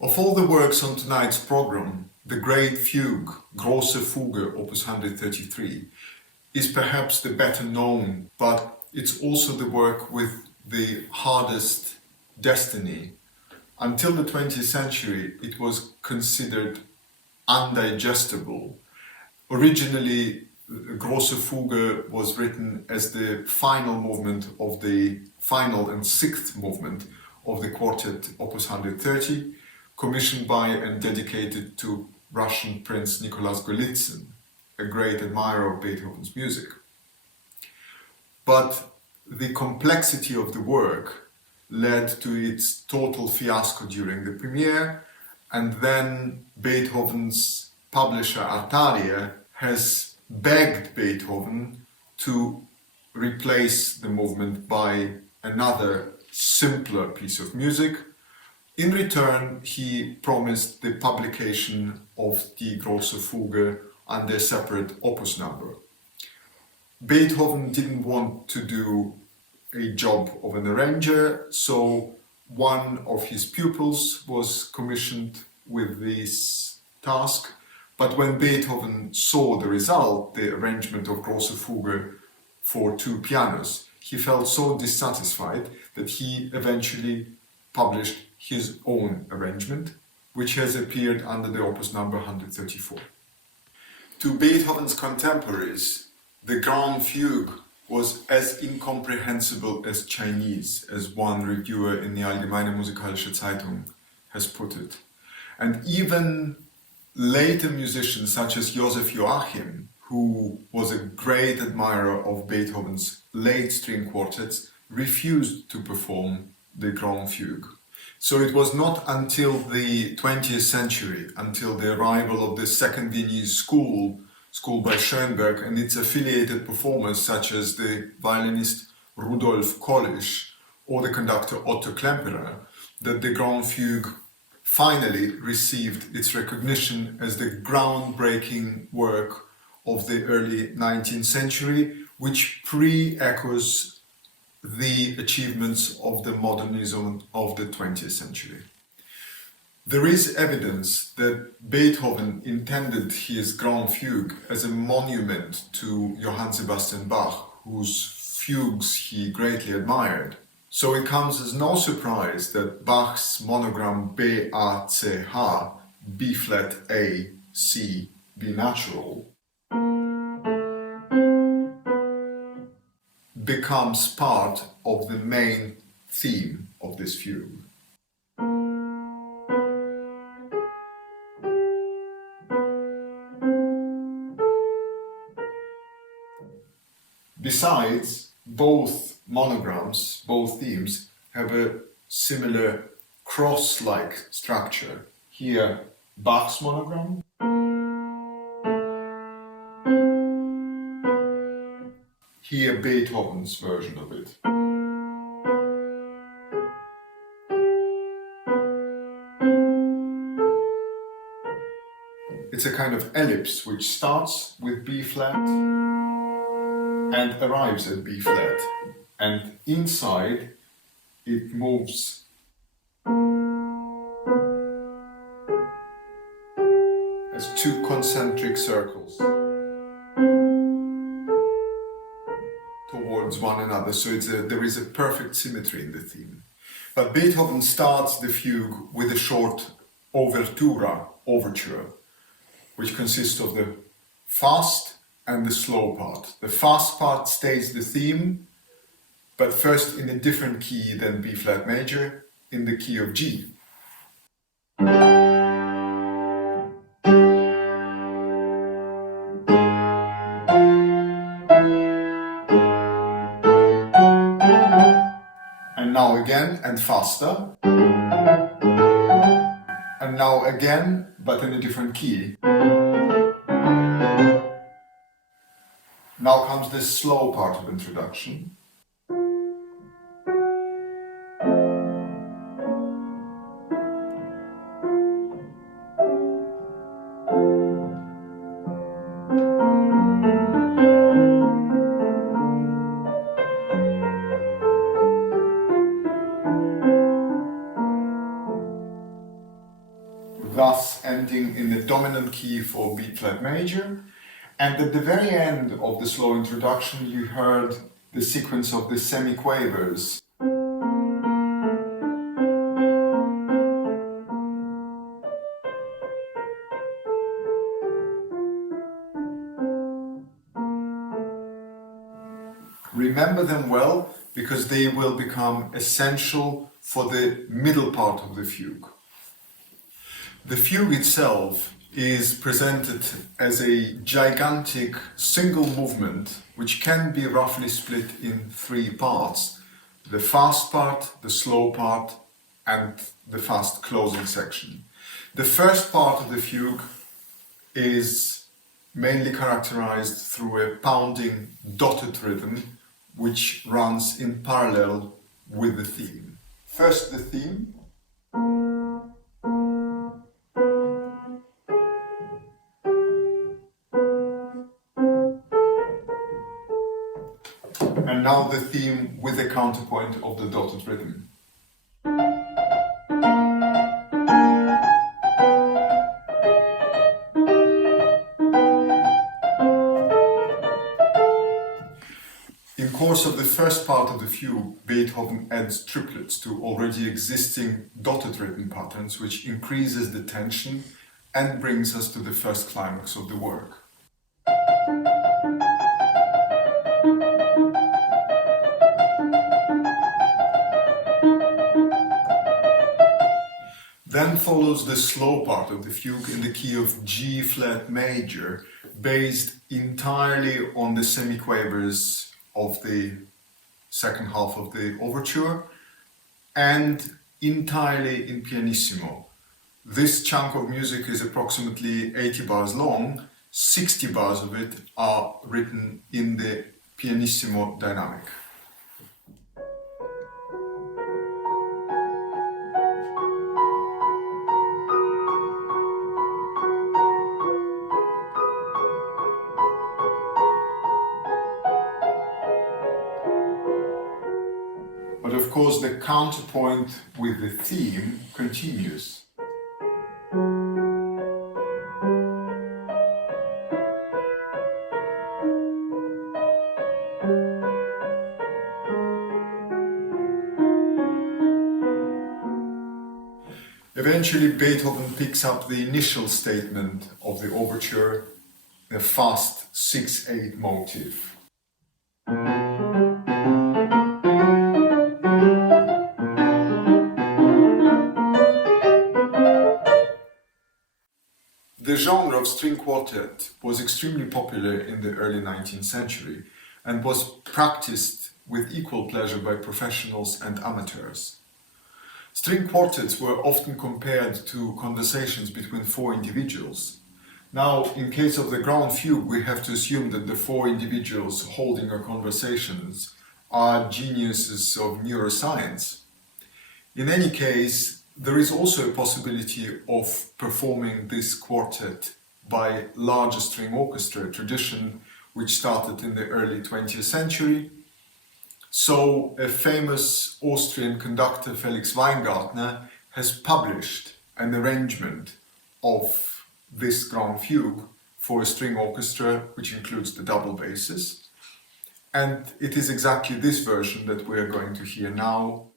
Of all the works on tonight's program, the Great Fugue, Grosse Fuge, Opus 133, is perhaps the better known, but it's also the work with the hardest destiny. Until the 20th century, it was considered undigestible. Originally, Grosse Fuge was written as the final movement of the final and sixth movement of the quartet Opus 130, commissioned by and dedicated to Russian Prince Nicholas Golitsyn, a great admirer of Beethoven's music. But the complexity of the work led to its total fiasco during the premiere, and then Beethoven's publisher Artaria has begged Beethoven to replace the movement by another simpler piece of music. In return, he promised the publication of the Grosse Fuge under a separate opus number. Beethoven didn't want to do a job of an arranger, so one of his pupils was commissioned with this task. But when Beethoven saw the result, the arrangement of Grosse Fuge for two pianos, he felt so dissatisfied that he eventually published his own arrangement, which has appeared under the opus number 134. To Beethoven's contemporaries, the Grand Fugue was as incomprehensible as Chinese, as one reviewer in the Allgemeine Musikalische Zeitung has put it. And even later musicians such as Joseph Joachim, who was a great admirer of Beethoven's late string quartets, refused to perform the Grand Fugue. So it was not until the 20th century, until the arrival of the Second Viennese School by Schoenberg and its affiliated performers such as the violinist Rudolf Kolisch or the conductor Otto Klemperer, that the Grand Fugue finally received its recognition as the groundbreaking work of the early 19th century, which pre-echoes the achievements of the modernism of the 20th century. There is evidence that Beethoven intended his Grand Fugue as a monument to Johann Sebastian Bach, whose fugues he greatly admired. So it comes as no surprise that Bach's monogram B-A-C-H, B flat A, C, B natural, becomes part of the main theme of this fugue. Besides, both monograms, both themes, have a similar cross-like structure. Here, Bach's monogram, here Beethoven's version of it. It's a kind of ellipse which starts with B flat and arrives at B flat, and inside it moves as two concentric circles towards one another, so there is a perfect symmetry in the theme. But Beethoven starts the fugue with a short overture, which consists of the fast and the slow part. The fast part stays the theme, but first in a different key than B flat major, in the key of G. And now again, and faster. And now again, but in a different key. Now comes this slow part of introduction. thus ending in the dominant key for B flat major. And at the very end of the slow introduction, you heard the sequence of the semiquavers. Remember them well, because they will become essential for the middle part of the fugue. The fugue itself is presented as a gigantic single movement which can be roughly split in three parts: the fast part, the slow part, and the fast closing section. The first part of the fugue is mainly characterized through a pounding dotted rhythm which runs in parallel with the theme. First the theme, and now the theme with the counterpoint of the dotted rhythm. In course of the first part of the fugue, Beethoven adds triplets to already existing dotted rhythm patterns, which increases the tension and brings us to the first climax of the work. Then follows the slow part of the fugue in the key of G flat major, based entirely on the semiquavers of the second half of the overture and entirely in pianissimo. This chunk of music is approximately 80 bars long. 60 bars of it are written in the pianissimo dynamic. But of course, the counterpoint with the theme continues. Eventually, Beethoven picks up the initial statement of the overture, the fast 6/8 motive. The genre of string quartet was extremely popular in the early 19th century and was practiced with equal pleasure by professionals and amateurs. String quartets were often compared to conversations between four individuals. Now, in case of the Grand Fugue, we have to assume that the four individuals holding a conversation are geniuses of neuroscience. In any case, there is also a possibility of performing this quartet by larger string orchestra, a tradition which started in the early 20th century. So a famous Austrian conductor, Felix Weingartner, has published an arrangement of this Grand Fugue for a string orchestra, which includes the double basses. And it is exactly this version that we are going to hear now